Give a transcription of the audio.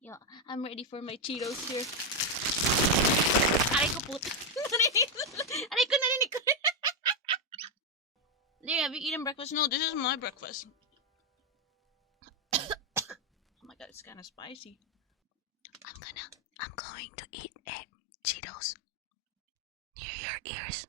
Yeah, I'm ready for my Cheetos here. Aray ko put. Aray ko narinig ko. There, have you eaten breakfast? No, this is my breakfast. Oh my god, it's kind of spicy. I'm going to eat Cheetos near your ears.